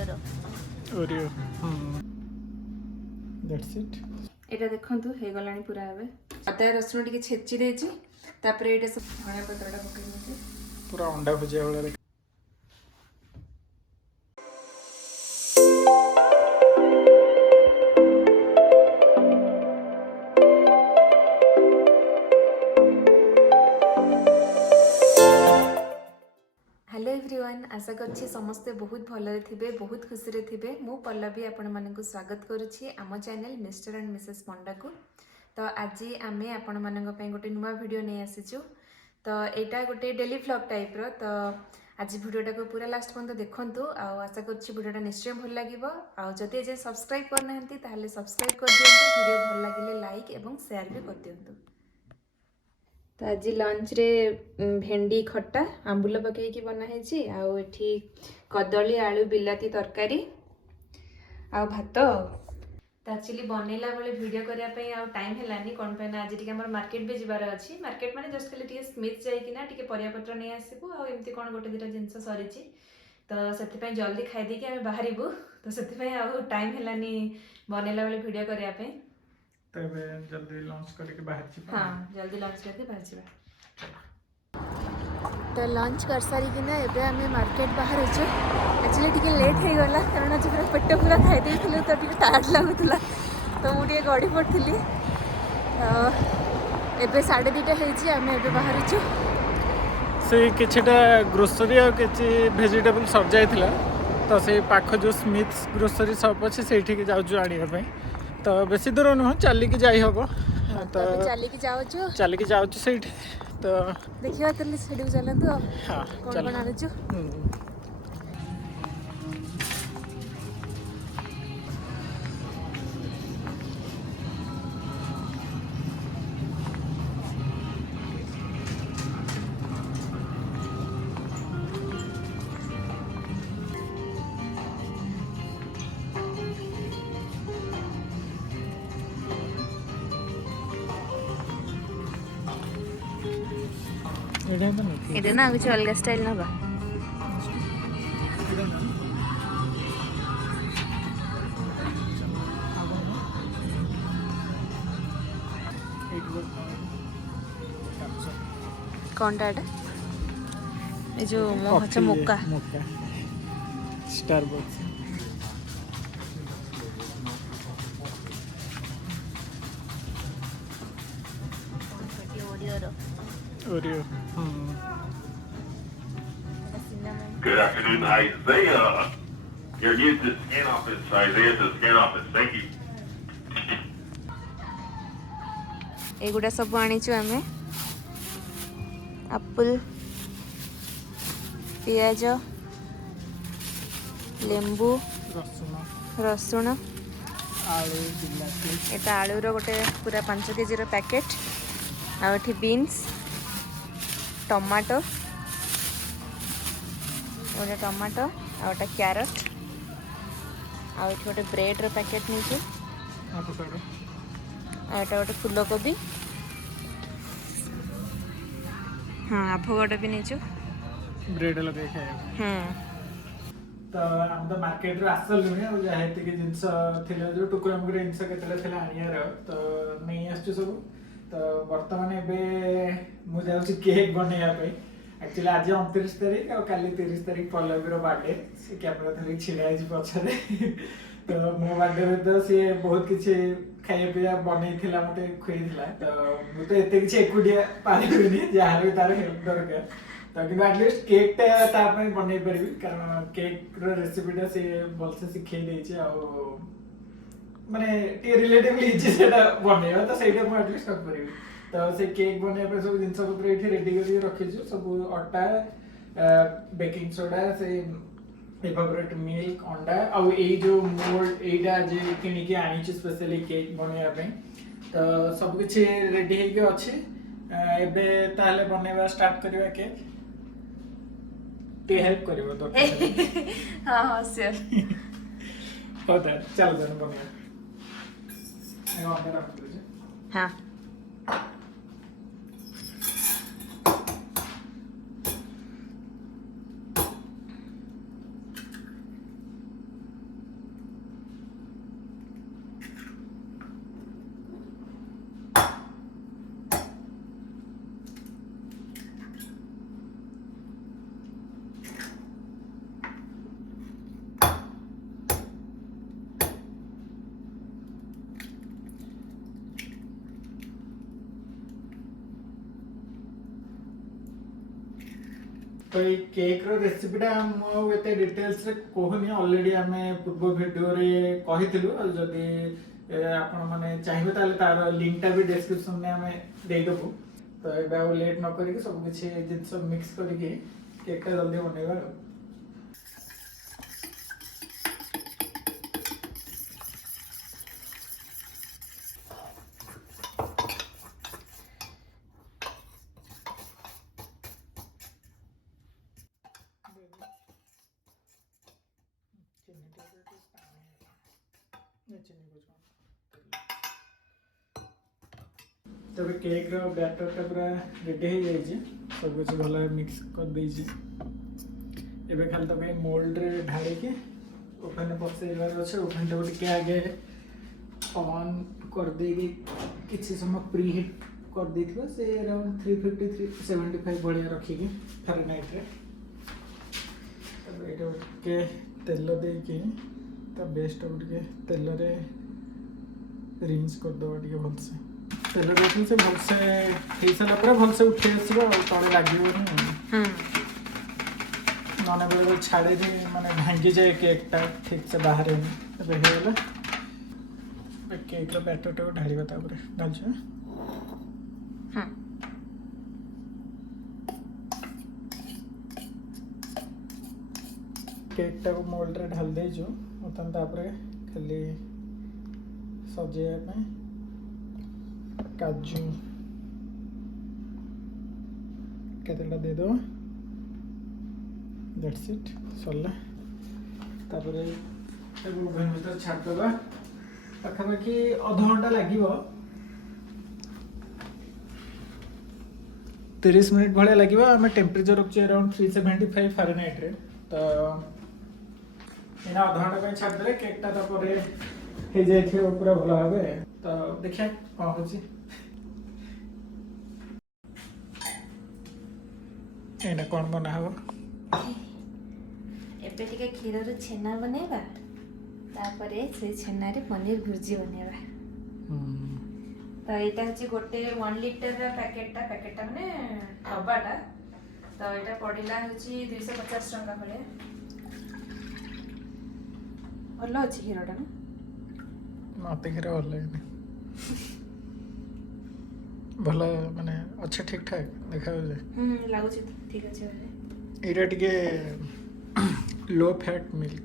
Oreo that's it एटा देखंतु हे गलानी पूरा हबे अदा रसुन टिके छेची देछि तापरे एटा सब धनिया पत्रटा पकेइ देछि पूरा अंडा भुजिया वाला हेलो एवरीवन आशा करछि समस्ते बहुत भलरे थिबे बहुत खुशी रे थिबे मु पल्लवी आपण मानकु स्वागत करूछि आम चैनल मिस्टर एंड मिसेस पंडा को। तो आज आमे आपण मानक पय गोटे नुवा वीडियो नै आसीछु। तो एटा गोटे डेली व्लॉग टाइप रो। तो आज वीडियोटा को पूरा लास्ट पर्यंत देखंतु आ आशा करछि वीडियोटा निश्चय भल लागिवो आ जदि जे सब्सक्राइब करना हंती ताहले सब्सक्राइब कर दियंतु वीडियो भल लागिले लाइक एवं शेयर भी कर दियंतु। तो आज लंच रे भेंडी खट्टा आंबुल पकईकी बनाई आउ एठी कदली आलू बिलाती तरकारी आ भात। तो एक्चुअली बनैला बेले वीडियो करने आउ टाइम हेलानी कौन पे आज टी मार्केट भी जबार अच्छी मार्केट माने जस्ट खाली स्मिथ जाइकिना टी परिया पत्र नहीं आसबू आ एमती कौन गोटे दुटा जिनस सरी तो से जल्दी खाईदी आम बाहर तो से टाइम हेलानी बनैला बेले वीडियो करने तबे जल्दी लंच करके बाहर छी। हां जल्दी लंच करके बाहर छी। तो लंच कर सारी किना एबे हमें मार्केट बाहर होछु। एक्चुअली टिके लेट हे गला कारण आज पूरा पेट पूरा खाई देथिलु तो टिके टायर्ड लागुतला तो मु टिके गड़ी पड़थिली। एबे 2:30 हेछि हमें एबे बाहर होछु। से किछटा ग्रोसरी और किछि वेजिटेबल सब जाइथिला तो से पाख जो स्मिथ ग्रोसरी शॉप अछि सेठी के जाउछु आनिया पे। तो बेसी दूर नुह चलिकी जाई हबो तो चलिकी जाउछु सेठी तो देखियो तले सेठी चलंतु हां कोन कोन आनुछु। इधर ना कुछ अलग स्टाइल ना बा कौन टाटा ये जो मोहचा मुक्का Starbucks Oreo Good afternoon, Isaiah. You're new to scan office, Isaiah to scan office. Thank you. एगुड़ा सब आनीचु आमे एप्पल पियाज लेंबू रसुण आलू बिलाती एटा आलू रो गोटे पूरा 5 केजी रो पैकेट आ एठी बीन्स टमाटो गोटे टमाटो आ गोटे क्यारट आ एठी गोटे ब्रेड रो पैकेट नीचे आपोकाडो आ एटा गोटे फूलकोबी हाँ आभोगाडो भी नीचु ब्रेड लगे खाए। तो हम तो मार्केट रो आसल नुहे और जहाती के जिंस थिले जो टुकुरा मुकुरा जिंस केतले थिला आनियार तो नहीं आछछु सब। तो वर्तमान एबे मु जाउछि केक बनैया पे। एक्चुअली आज 29 तारीख और काली 30 तारीख पल्लवी रो बर्थडे से कैमरा धरि छिड़ाई जी पछरे तो मो बर्थडे में तो से बहुत किछि खाइया पिया बनै थिला मते खुई थिला तो मु तो एते किछि एकुडिया पारिबिनी जहार भी तार हेल्प दरकार तो कि एटलीस्ट केक टा ता पे बनै परबी कारण केक रो रेसिपी टा से बोलसे सिखै दै छै आ माने टी रिलेटिवली इजी सेटा बनेबा तो सेटा मु एटलीस्ट कर परबी। तो से केक बने पे सब जिंस पत्र एठी रेडी करी रखिछु सब आटा बेकिंग सोडा से एवापोरेट मिल्क अंडा आ ए जो मोल्ड एटा जे किनि के आनी छ स्पेशली केक बनेया पे तो सब कुछ रेडी हे के अछि एबे ताले बनेबा स्टार्ट करबा केक ते हेल्प करबो तो हां हां सर होता चल जन बनेया ए अंडा रख दे हां तो ये केक रो रेसिपीटा मु एते डिटेल्स रे कहूनी ऑलरेडी आमे पूर्व वीडियो रे कहिथिलु जदी आपण माने चाहिबे ताले तार लिंक टा भी डिस्क्रिप्शन में आमे दे देबो तो एबा लेट न करी सब कुछ जिंस मिक्स करी केक टा जल्दी बनेबा तब केक रो बैटर टा पूरा रेडी हो जाई छी सब कुछ भला मिक्स कर दे छी एबे खाली तो के मोल्ड रे ढाली के ओपन बसेइबार अछि ओपन टा के आगे ऑन कर दे के किछि समय प्री हीट कर देथिबो से अराउंड 350 375 बढ़िया रखी के फारेनहाइट रे तब एटा के तेल दे के तब बेस्ट के तेल रे रिंस कर दो के भल से तेल देखिन से भल से हे साला पूरा भल से उठे आसीबो तळे लागिबो नै नने बेले छाड़े दे माने भांगी जाए केक टा ठीक से बाहर तबे हे गेला केक रो बैटर टा ढालिबा ता ऊपर डाल छ हां केक टा को मोल्ड रे ढाल दे जो उतन तापर खाली सजे पे काजू केतेला दे दो दैट्स इट सरला तापर एगो ओवन भीतर छाड़ दबा पाखापाखि आधा घंटा लागिबो 30 मिनिट भले लागिबो हमें टेम्परेचर रखचे अराउंड 375 फारेनहाइट रे तो एना आधा घंटा पे छाड़ दे केक टा तापर हे जाय थे पूरा भला हबे तो देखिए कौन होची एना कौन बना हबो एबे टिके खीर रो छेना बनेबा तापरे से छेना रे पनीर भुर्जी बनेबा तो एटा हची गोटे 1 लीटर रा पैकेट माने डब्बाटा तो एटा पडिला हची 250 टका भले भलो अछि खीरटा ना मते खीर भल लागने भला माने अच्छा ठीक ठाक देखा जाए लागु छी ठीक अछि एटा टिके लो फैट मिल्क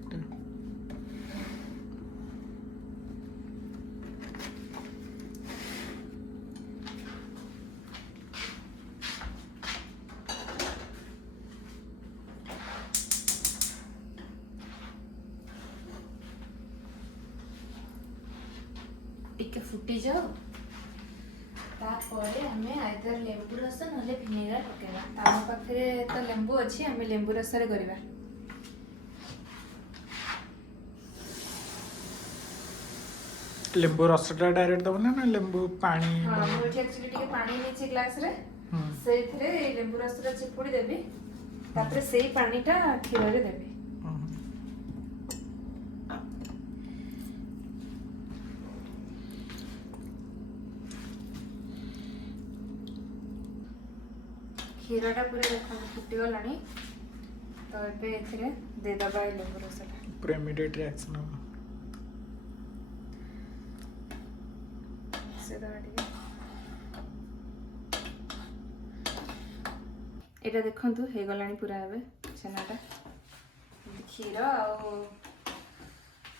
टिके फुटी जाओ तापरे हमें आइदर लेंबू रस नले विनेगर पकेबा ताम पाखरे तो लेंबू अछि हमें लेंबू रस रे करबा लेंबू रस डायरेक्ट दबो ना लेंबू पानी हां मो एक्चुअली टिके पानी नीचे ग्लास रे सेथरे लेंबू रस रे चिपुड़ी देबी तापरे सेही पानीटा खीर रे देबी खीरटा पूरा देखो फुटी गलानी तो एबे एथिरे दे दबा लेंबू रसटा पूरा इमीडिएट रिएक्शन हो से दाडी एटा देखंतु हे गलानी पूरा एबे छेनाटा खीर आ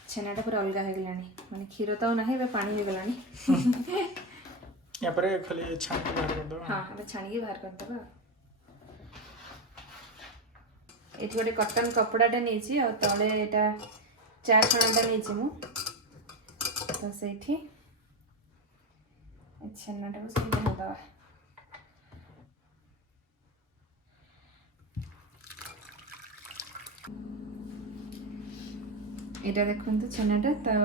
छेनाटा पूरा अलगा हे गलानी माने खीर तो नाही बे पानी हे गलानी या पर खाली छान के बाहर कर दो हां अब छानी के बाहर कर दबा एठी गोटे कॉटन कपड़ाटा नेछि आ तळे एटा चा छानाटा नेछि मु तो सेठी छेनाटा को सही ढाल दबा एटा देखंतु छेनाटा तो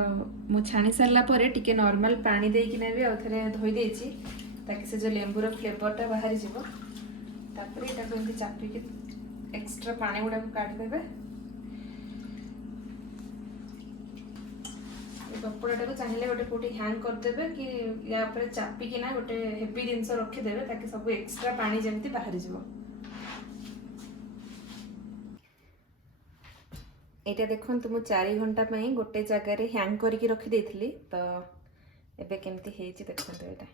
मु छानी सरला परे टिके नॉर्मल पानी देई किना भी आउथरे धोई देछि ताकि से जो लेंबू रो फ्लेवरटा बाहर जिवो तापरे एटा को चापी के एक्स्ट्रा पानी गुड़ा काट देबे कपड़ाटा को चाहिए गोटे कोटी हैंग कर देबे कि या ऊपर चापी कि ना गोटे हेवी जिंस रखी देबे ताकि सब एक्स्ट्रा पानी जेमती बाहर जिवो एटा देखंतु मु 4 घंटा पई गोटे जगह रे हैंग करके रखी देथिली तो एबे केमती हेची देखंतु एटा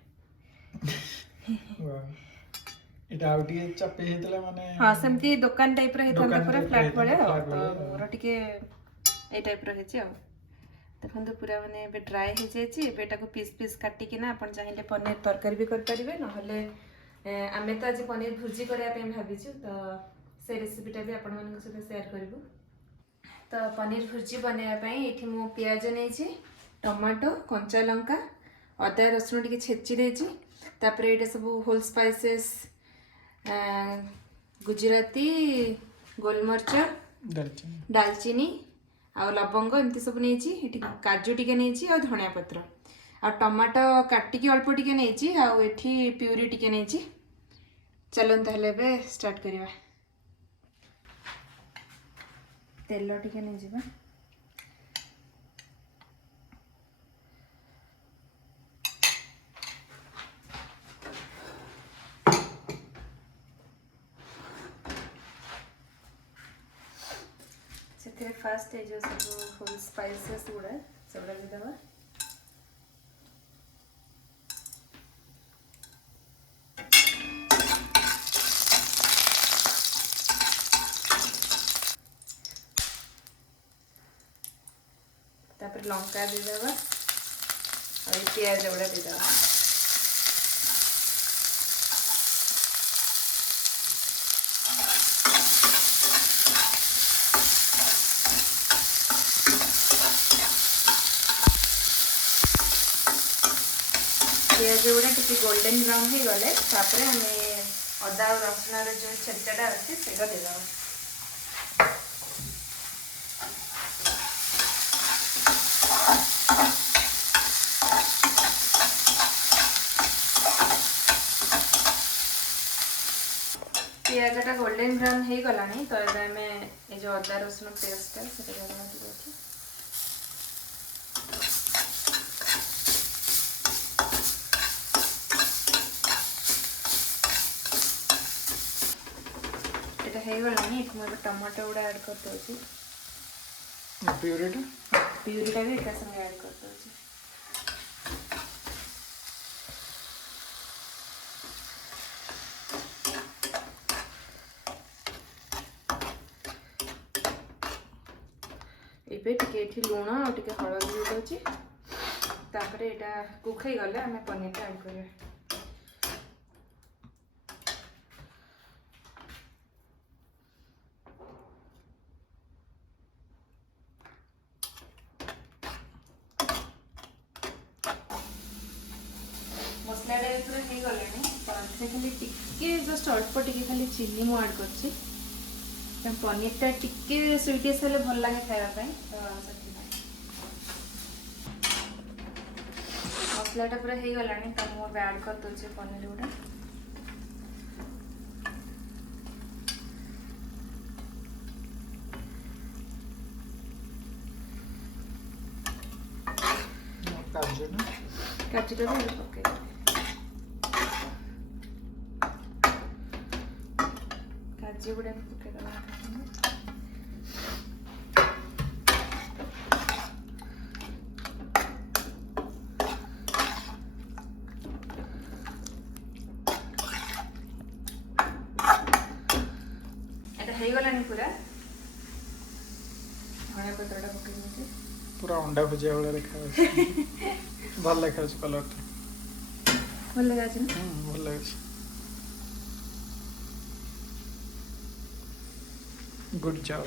एटा आउटी चपे हेतला माने हां सेमती दुकान टाइप रे हेतला पूरा फ्लैट पड़े तो मोर टिके ए टाइप रे हेची आ देखंतु पूरा माने एबे ड्राई हे जेची एबे एटा को पीस पीस काटी कि ना अपन चाहिले पनीर तरकारी भी कर परिबे न हले आमे तो आज पनीर भुर्जी करिया पे भाबिछु तो से रेसिपीटा भी आपण मानक साथ शेयर करबो तो पनीर भुर्जी बनाया पाई एठी मो प्याज नेछि टमाटो कंचा लंका अदा रसुन टिके छेची देछि तापरे एटा सब होल स्पाइसेस गुजराती गोलमर्च दालचीनी आ लवंग एमती सब नेछि एठी काजू टिके नेछि आ धनिया पत्र आ टमाटो काटिकी अल्प टिके नेछि आ एठी प्यूरी टिके नेछि चलन ताहले बे स्टार्ट करिवा तेल टिके नहीं जीवा से फास्ट है जो सब होल स्पाइसेस गुड़ा सब भी दवा तापर लंका दे देवा और प्याज गुड़ा दे देवा प्याज गुड़ा टिके गोल्डन ब्राउन हो गले तापर हमें अदा और रसुन जो छेचाटा अच्छे से दे देवा पियाजटा गोल्डन ब्राउन हो गलानी तो ये आम ये जो अदा रसुन पेस्टा से हो गलानी ये टमाटो गुड़ा ऐड कर दोची प्यूरीटा भी एक संगे ऐड कर दोची एबे टिके एठी लूण और टिके हळदी दे दोची तापरे एटा कुक हे गले हमें पनीर ऐड करिया मसला डे पूरा हे गलानी तो खाली टिके जस्ट अल्प टिके खाली चिली मु ऐड करछि पनीरटा टिके स्वीटेस्ट हेले भल लागे खाଇବା ପାଇଁ तो मसलाटा पूरा हे गलानी तो मु ऐड कर दोचे पनीर गुडा काजूटा भी पके काजू गुडा पके दवा हे गलानी पूरा धनिया पत्रटा पके पूरा अंडा भुजिया वाला देखा भल देखा कलर भल लगा भल लगे गुड जॉब